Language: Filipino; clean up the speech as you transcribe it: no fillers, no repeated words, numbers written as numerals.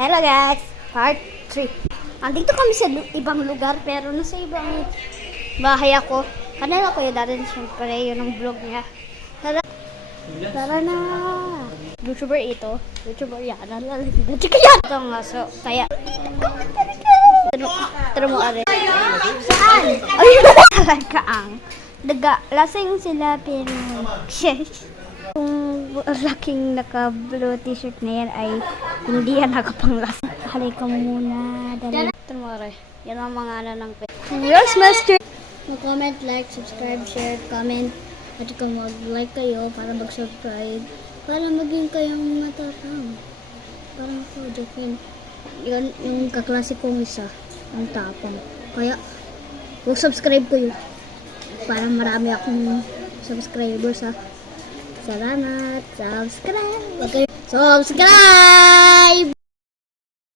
Hello guys, part 3. Andito kami sa ibang lugar pero nasa ibang bahay ako. Kanina ko yung dati siyempre yun ang vlog niya. Tara na! YouTuber ito. YouTuber yan. Nalalagay na chika yan! Ito nga so, kaya... Tara mo are. Saan? Ay, talaga ang daga. Lasing sila pero... Yung laking naka-blue t-shirt na yan ay hindi yan nakapanglas. Halika muna. Dali. Tara mo are. Yan ang mga ng Yes, Master! Mag-comment, like, subscribe, share, comment. At kung mag-like kayo para mag-subscribe, para maging kayong matapang. Parang ako, joke yun, yung kaklase kong isa, ang tapang. Kaya, subscribe ko yun. Para marami akong subscribers ha. Salamat! Subscribe! Subscribe!